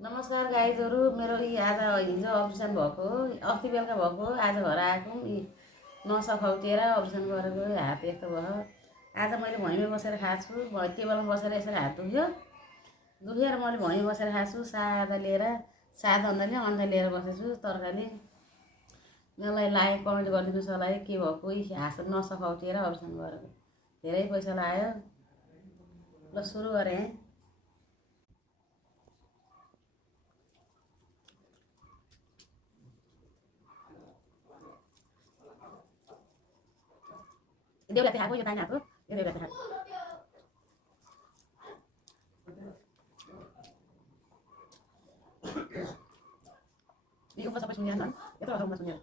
नमस्कार गाइजहरू, मेरो आज हिजो अपरेसन भएको, अस्ति बेलुका भएको, आज घर आएको। नसखाउटिएर अपरेसन गरेको हात यस्तो भयो। आज मैले भुइँमै बसेर खाएको छु। टेबलमा बसेर यसरी हात दुखेर मैले भुइँमा बसेर खाएको छु। सादा अन्डा लिएर बसेको छु। तरकारी मलाई लाइक कमेन्ट गरिदिनुहोस् होला है, के भएको हात नसखाउटिएर अपरेसन गरेको। धेरै पैसा लाग्यो। ल सुरु गरेँ। देउला खाएको यो दाना हात हो, यो देउला खाएको। यो सबै सुनेर न, यत्रो सुनेर